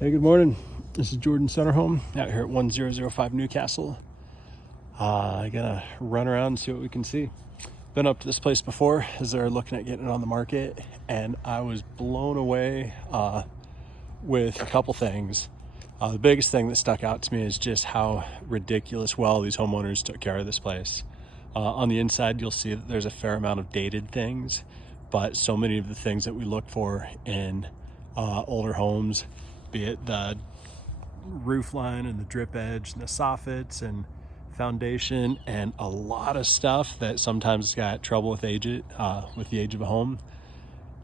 Hey, good morning. This is Jordan Centerholm out here at 1005 Newcastle. I gotta run around and see what we can see. Been up to this place before as they're looking at getting it on the market, and I was blown away with a couple things. The biggest thing that stuck out to me is just how ridiculous well these homeowners took care of this place. On the inside, you'll see that there's a fair amount of dated things, but so many of the things that we look for in older homes, be it the roof line and the drip edge and the soffits and foundation and a lot of stuff that sometimes got trouble with the age of a home.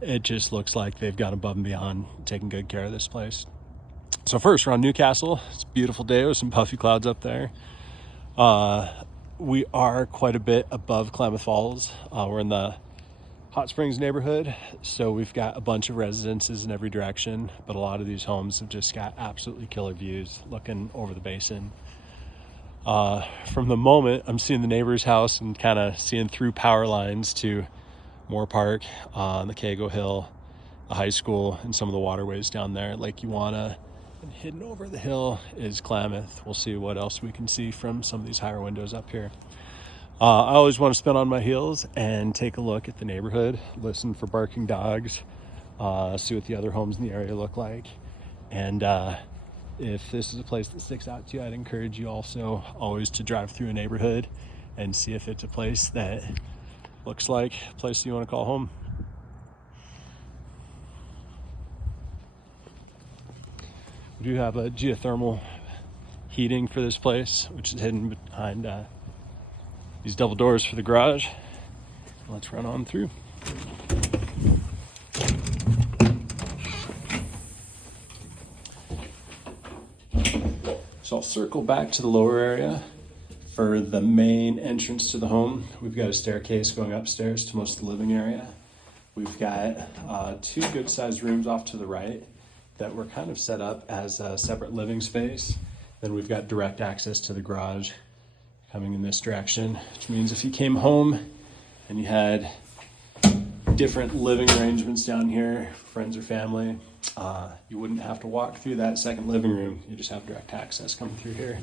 It just looks like they've gone above and beyond taking good care of this place. So first, we're on Newcastle. It's a beautiful day with some puffy clouds up there. We are quite a bit above Klamath Falls. We're in the Hot Springs neighborhood, so we've got a bunch of residences in every direction, but a lot of these homes have just got absolutely killer views looking over the basin. From the moment I'm seeing the neighbor's house and kind of seeing through power lines to Moore Park, the Kago Hill, the high school, and some of the waterways down there, Lake Ewana, and hidden over the hill is Klamath. We'll see what else we can see from some of these higher windows up here. I always want to spin on my heels and take a look at the neighborhood, listen for barking dogs, see what the other homes in the area look like. And if this is a place that sticks out to you, I'd encourage you also always to drive through a neighborhood and see if it's a place that looks like a place you want to call home. We do have a geothermal heating for this place, which is hidden behind these double doors for the garage. Let's run on through. So I'll circle back to the lower area. For the main entrance to the home, we've got a staircase going upstairs to most of the living area. We've got two good sized rooms off to the right that were kind of set up as a separate living space. Then we've got direct access to the garage coming in this direction, which means if you came home and you had different living arrangements down here, friends or family, you wouldn't have to walk through that second living room. You just have direct access coming through here.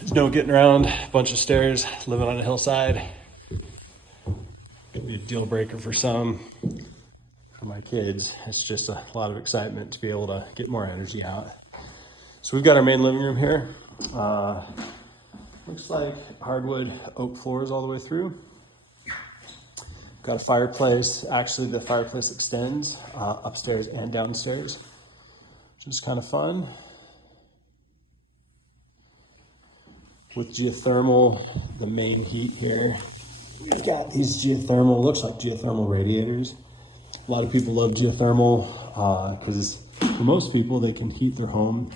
There's no getting around, a bunch of stairs, living on a hillside. Could be a deal breaker for some. For my kids, it's just a lot of excitement to be able to get more energy out. So we've got our main living room here. Looks like hardwood oak floors all the way through. Got a fireplace. Actually, the fireplace extends upstairs and downstairs, which is kind of fun. With geothermal, the main heat here, we've got these looks like geothermal radiators. A lot of people love geothermal because for most people, they can heat their home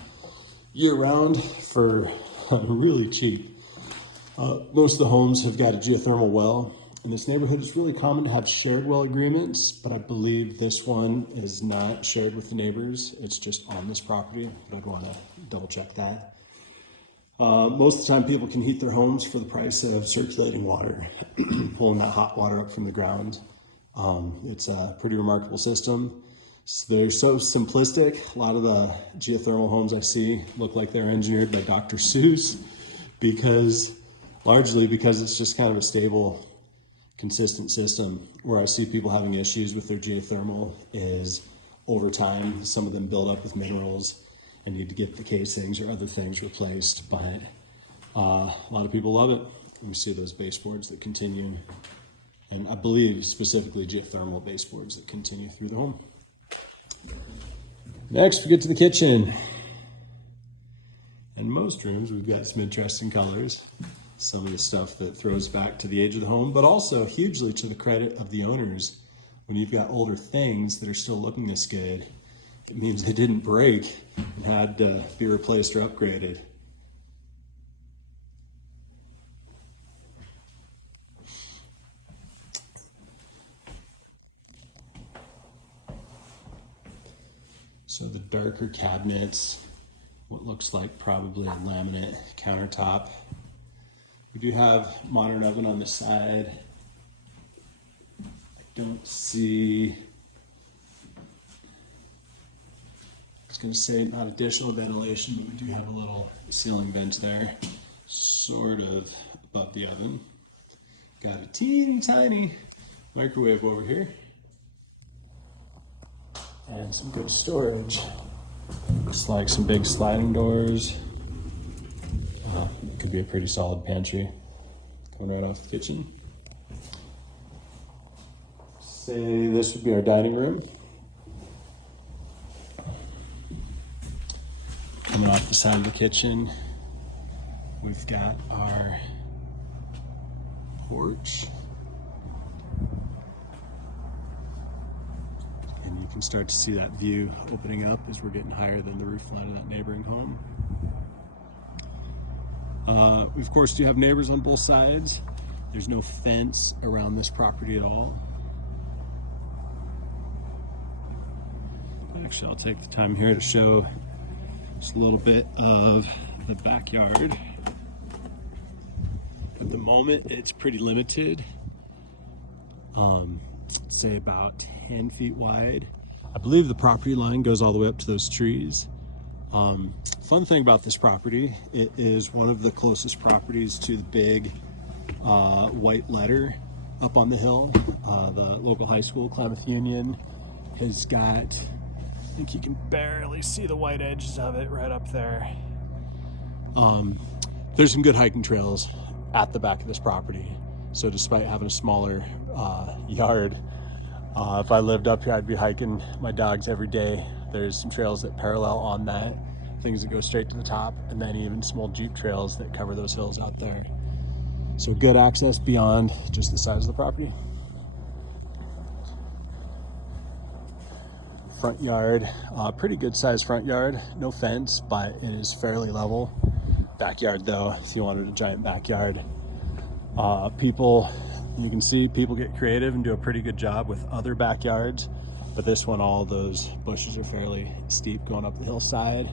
year-round for really cheap. Most of the homes have got a geothermal well. In this neighborhood, it's really common to have shared well agreements, but I believe this one is not shared with the neighbors. It's just on this property, but I'd want to double check that. Most of the time, people can heat their homes for the price of circulating water, pulling that hot water up from the ground. It's a pretty remarkable system. They're so simplistic. A lot of the geothermal homes I see look like they're engineered by Dr. Seuss largely because it's just kind of a stable, consistent system. Where I see people having issues with their geothermal is over time, some of them build up with minerals and need to get the casings or other things replaced. But a lot of people love it. We see those baseboards that continue, and I believe specifically geothermal baseboards that continue through the home. Next, we get to the kitchen. In most rooms, we've got some interesting colors. Some of the stuff that throws back to the age of the home, but also hugely to the credit of the owners. When you've got older things that are still looking this good, it means they didn't break and had to be replaced or upgraded. So the darker cabinets, what looks like probably a laminate countertop. We do have modern oven on the side. I don't see going to say not additional ventilation, but we do have a little ceiling vent there, sort of above the oven. Got a teeny tiny microwave over here. And some good storage. Just like some big sliding doors. It could be a pretty solid pantry. Coming right off the kitchen. Say this would be our dining room. Coming off the side of the kitchen, we've got our porch. And you can start to see that view opening up as we're getting higher than the roof line of that neighboring home. We of course do have neighbors on both sides. There's no fence around this property at all. Actually, I'll take the time here to show just a little bit of the backyard. At the moment, it's pretty limited. Say about 10 feet wide. I believe the property line goes all the way up to those trees. Fun thing about this property, it is one of the closest properties to the big white letter up on the hill. The local high school, Klamath Union, has got, I think you can barely see the white edges of it right up there. There's some good hiking trails at the back of this property. So despite having a smaller yard, if I lived up here, I'd be hiking my dogs every day. There's some trails that parallel on that, things that go straight to the top, and then even small jeep trails that cover those hills out there. So good access beyond just the size of the property. Front yard, pretty good sized front yard, no fence, but it is fairly level. Backyard though, if you wanted a giant backyard. People, you can see people get creative and do a pretty good job with other backyards, but this one, all those bushes are fairly steep going up the hillside.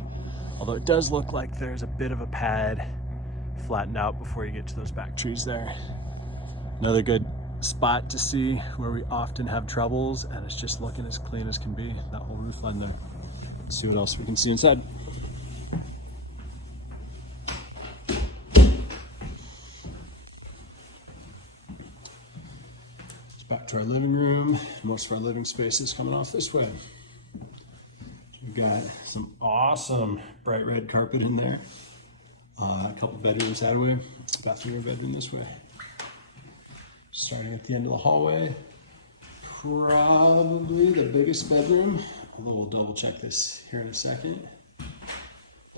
Although it does look like there's a bit of a pad flattened out before you get to those back trees there. Another good spot to see where we often have troubles, and it's just looking as clean as can be, that whole roof line there. Let's see what else we can see inside. It's back to our living room. Most of our living space is coming off this way. We've got some awesome bright red carpet in there. A couple bedrooms that way, bathroom and bedroom this way. Starting at the end of the hallway, probably the biggest bedroom, although we'll double check this here in a second.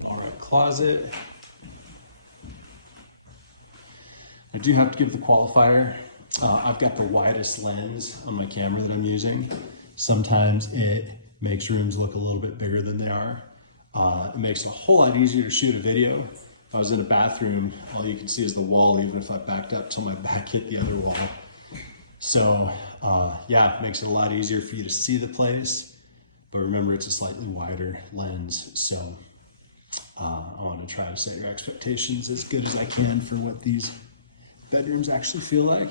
All right, closet. I do have to give the qualifier. I've got the widest lens on my camera that I'm using. Sometimes it makes rooms look a little bit bigger than they are. It makes it a whole lot easier to shoot a video. If I was in a bathroom, all you can see is the wall, even if I backed up till my back hit the other wall. So yeah, it makes it a lot easier for you to see the place, but remember it's a slightly wider lens. So I want to try to set your expectations as good as I can for what these bedrooms actually feel like.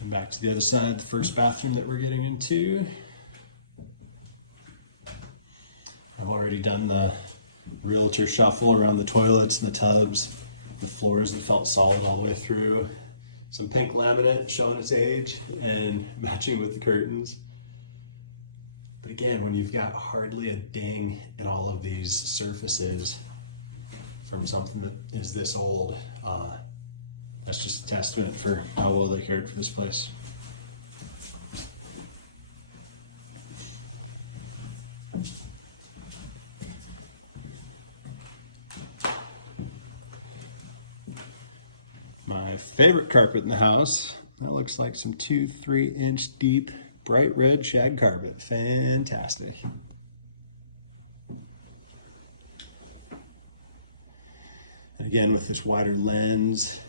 And back to the other side, the first bathroom that we're getting into. I've already done the realtor shuffle around the toilets and the tubs. The floors that felt solid all the way through. Some pink laminate showing its age and matching with the curtains. But again, when you've got hardly a ding in all of these surfaces from something that is this old, that's just a testament for how well they cared for this place. My favorite carpet in the house, that looks like some 2-3 inch deep bright red shag carpet. Fantastic. And again, with this wider lens,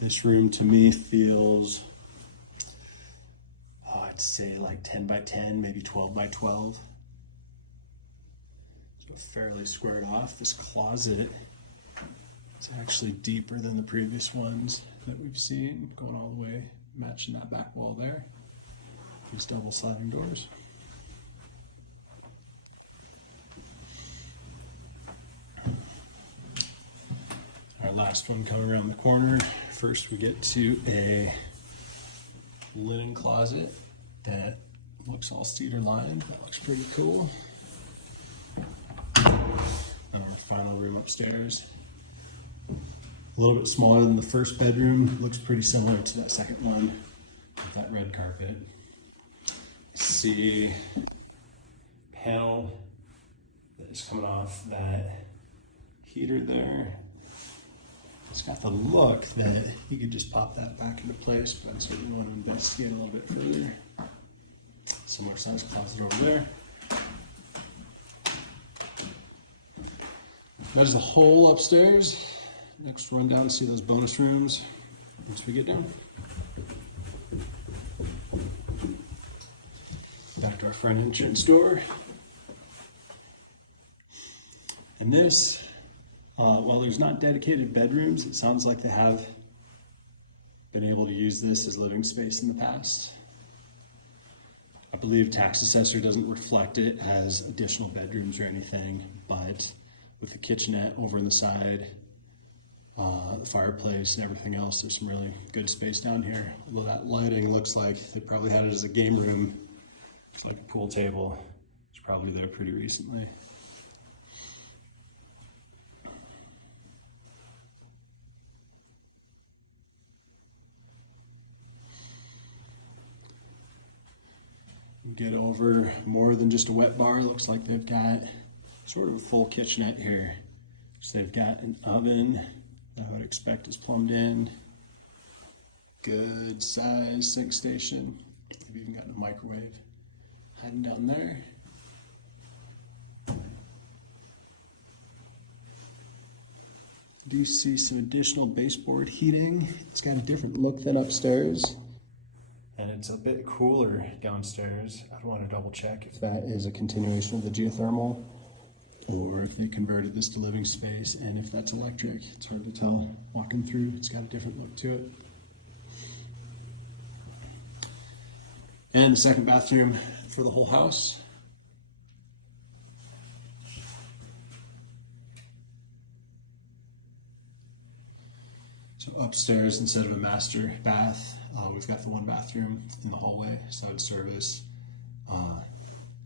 this room to me feels, I'd say like 10 by 10, maybe 12 by 12. So fairly squared off. This closet is actually deeper than the previous ones that we've seen, going all the way, matching that back wall there. These double sliding doors. Our last one coming around the corner. First we get to a linen closet that looks all cedar lined. That looks pretty cool. And our final room upstairs. A little bit smaller than the first bedroom. Looks pretty similar to that second one with that red carpet. See panel that is coming off that heater there. It's got the look that you could just pop that back into place, but I certainly want to investigate a little bit further. Similar size closet over there. There's the whole upstairs. Next, run down and see those bonus rooms once we get down. Back to our front entrance door. And this, while there's not dedicated bedrooms, it sounds like they have been able to use this as living space in the past. I believe tax assessor doesn't reflect it as additional bedrooms or anything, but with the kitchenette over on the side, the fireplace and everything else, there's some really good space down here. Although that lighting looks like they probably had it as a game room. It's like a pool table. It's probably there pretty recently. Get over more than just a wet bar. Looks like they've got sort of a full kitchenette here. So they've got an oven that I would expect is plumbed in. Good size sink station. They've even got a microwave hiding down there. Do see some additional baseboard heating. It's got a different look than upstairs. And it's a bit cooler downstairs. I'd want to double check if that is a continuation of the geothermal or if they converted this to living space, and if that's electric. It's hard to tell walking through. It's got a different look to it. And the second bathroom for the whole house. So upstairs, instead of a master bath, we've got the one bathroom in the hallway, side service,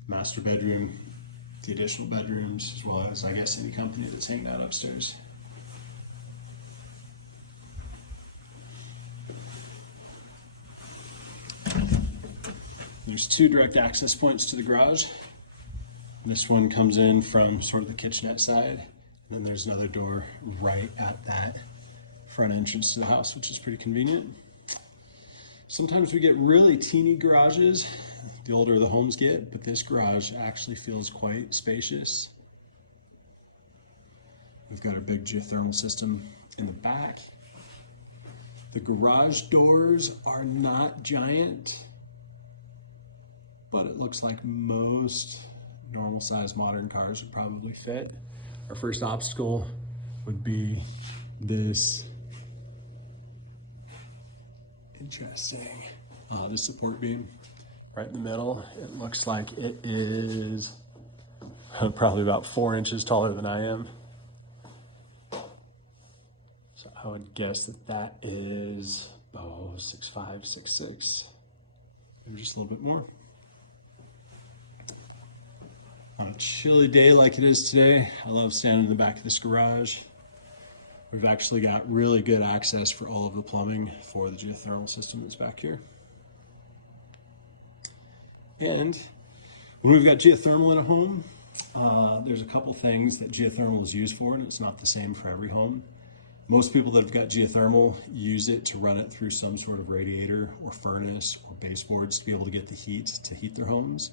master bedroom, the additional bedrooms, as well as, I guess, any company that's hanging out upstairs. There's two direct access points to the garage. This one comes in from sort of the kitchenette side, and then there's another door right at that front entrance to the house, which is pretty convenient. Sometimes we get really teeny garages the older the homes get, but this garage actually feels quite spacious. We've got our big geothermal system in the back. The garage doors are not giant, but it looks like most normal sized modern cars would probably fit. Our first obstacle would be this interesting, this support beam right in the middle. It looks like it is probably about 4 inches taller than I am. So I would guess that that is 6'5", 6'6", maybe just a little bit more. On a chilly day like it is today, I love standing in the back of this garage. We've actually got really good access for all of the plumbing for the geothermal system that's back here. And when we've got geothermal in a home, there's a couple things that geothermal is used for, and it's not the same for every home. Most people that have got geothermal use it to run it through some sort of radiator or furnace or baseboards to be able to get the heat to heat their homes.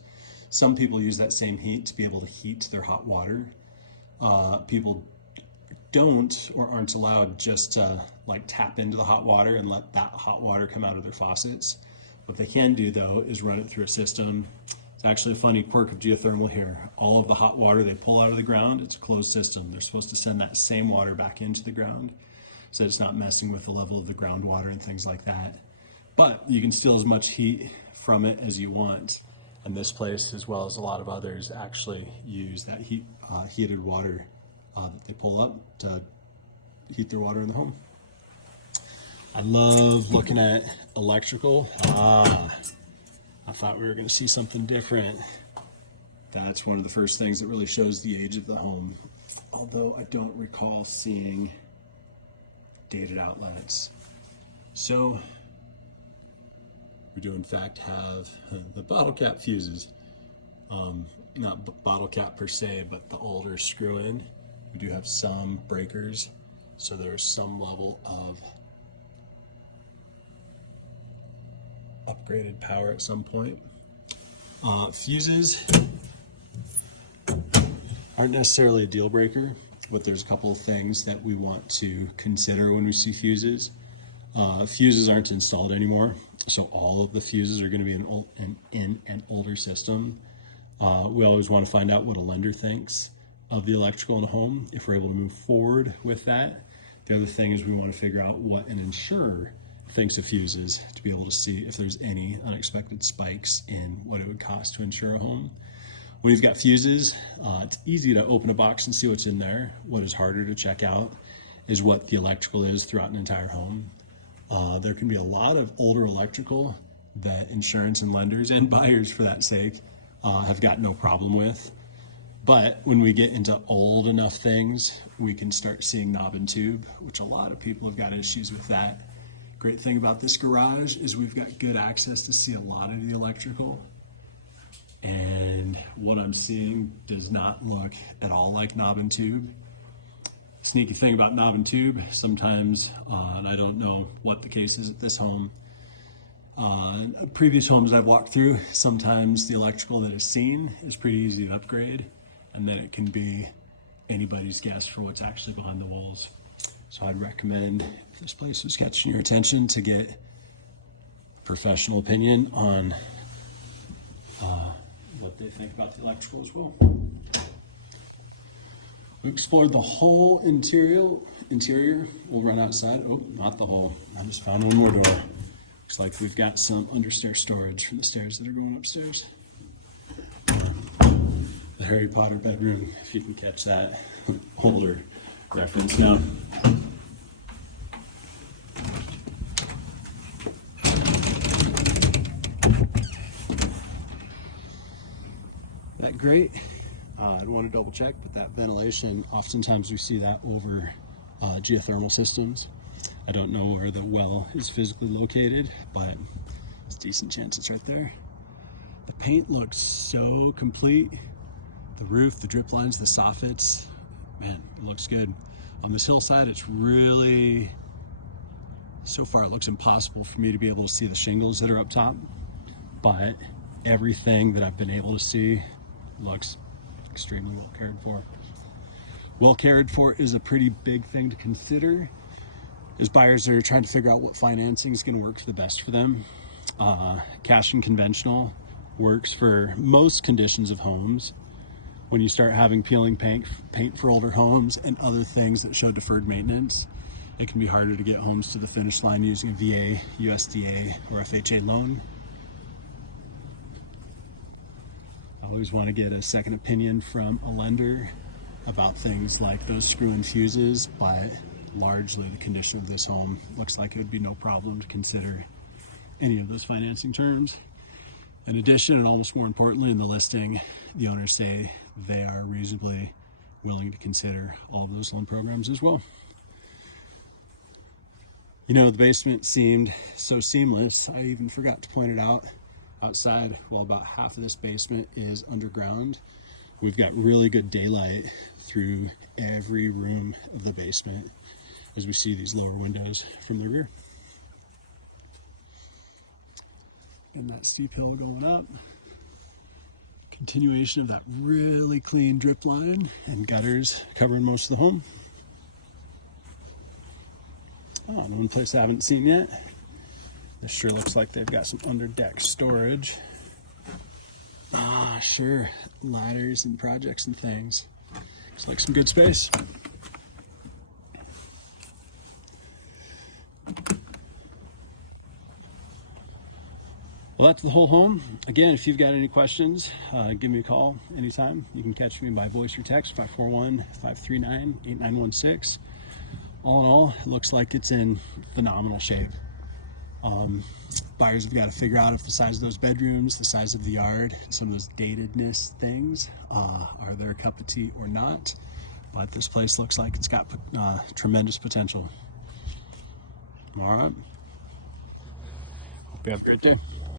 Some people use that same heat to be able to heat their hot water. People don't or aren't allowed just to like tap into the hot water and let that hot water come out of their faucets. What they can do though is run it through a system. It's actually a funny quirk of geothermal here. All of the hot water they pull out of the ground, it's a closed system. They're supposed to send that same water back into the ground so it's not messing with the level of the groundwater and things like that. But you can steal as much heat from it as you want. And this place, as well as a lot of others, actually use that heated water that they pull up to heat their water in the home. I love looking at electrical. I thought we were going to see something different. That's one of the first things that really shows the age of the home, although I don't recall seeing dated outlets. So we do in fact have the bottle cap fuses. Not bottle cap per se, but the older screw in. We do have some breakers, so there's some level of upgraded power at some point. Fuses aren't necessarily a deal breaker, but there's a couple of things that we want to consider when we see fuses. Fuses aren't installed anymore, so all of the fuses are going to be in an older system. We always want to find out what a lender thinks of the electrical in a home, if we're able to move forward with that. The other thing is we want to figure out what an insurer thinks of fuses to be able to see if there's any unexpected spikes in what it would cost to insure a home. When you've got fuses, it's easy to open a box and see what's in there. What is harder to check out is what the electrical is throughout an entire home. There can be a lot of older electrical that insurance and lenders and buyers, for that sake, have got no problem with. But when we get into old enough things, we can start seeing knob and tube, which a lot of people have got issues with that. Great thing about this garage is we've got good access to see a lot of the electrical. And what I'm seeing does not look at all like knob and tube. Sneaky thing about knob and tube, sometimes, and I don't know what the case is at this home, previous homes I've walked through, sometimes the electrical that is seen is pretty easy to upgrade, and then it can be anybody's guess for what's actually behind the walls. So I'd recommend, if this place was catching your attention, to get a professional opinion on what they think about the electrical as well. We explored the whole interior. We'll run outside. Oh, not the whole. I just found one more door. Looks like we've got some understair storage from the stairs that are going upstairs. The Harry Potter bedroom, if you can catch that older reference now. That grate, I'd want to double check, but that ventilation, oftentimes we see that over geothermal systems. I don't know where the well is physically located, but it's a decent chance it's right there. The paint looks so complete. The roof, the drip lines, the soffits, man, it looks good. On this hillside, it's really, so far it looks impossible for me to be able to see the shingles that are up top, but everything that I've been able to see looks extremely well cared for. Well cared for is a pretty big thing to consider as buyers are trying to figure out what financing is going to work for the best for them. Cash and conventional works for most conditions of homes. When you start having peeling paint for older homes and other things that show deferred maintenance, it can be harder to get homes to the finish line using a VA, USDA, or FHA loan. I always want to get a second opinion from a lender about things like those screw-in fuses, but largely the condition of this home looks like it would be no problem to consider any of those financing terms. In addition, and almost more importantly, in the listing, the owners say they are reasonably willing to consider all of those loan programs as well. You know, the basement seemed so seamless, I even forgot to point it out outside. While about half of this basement is underground, we've got really good daylight through every room of the basement as we see these lower windows from the rear. And that steep hill going up. Continuation of that really clean drip line and gutters covering most of the home. Oh, and one place I haven't seen yet. This sure looks like they've got some under deck storage. Ah, sure, ladders and projects and things. Looks like some good space. Well, that's the whole home. Again, if you've got any questions, give me a call anytime. You can catch me by voice or text, 541-539-8916. All in all, it looks like it's in phenomenal shape. Buyers have got to figure out if the size of those bedrooms, the size of the yard, some of those datedness things, are there a cup of tea or not? But this place looks like it's got tremendous potential. All right. Hope you have a great day.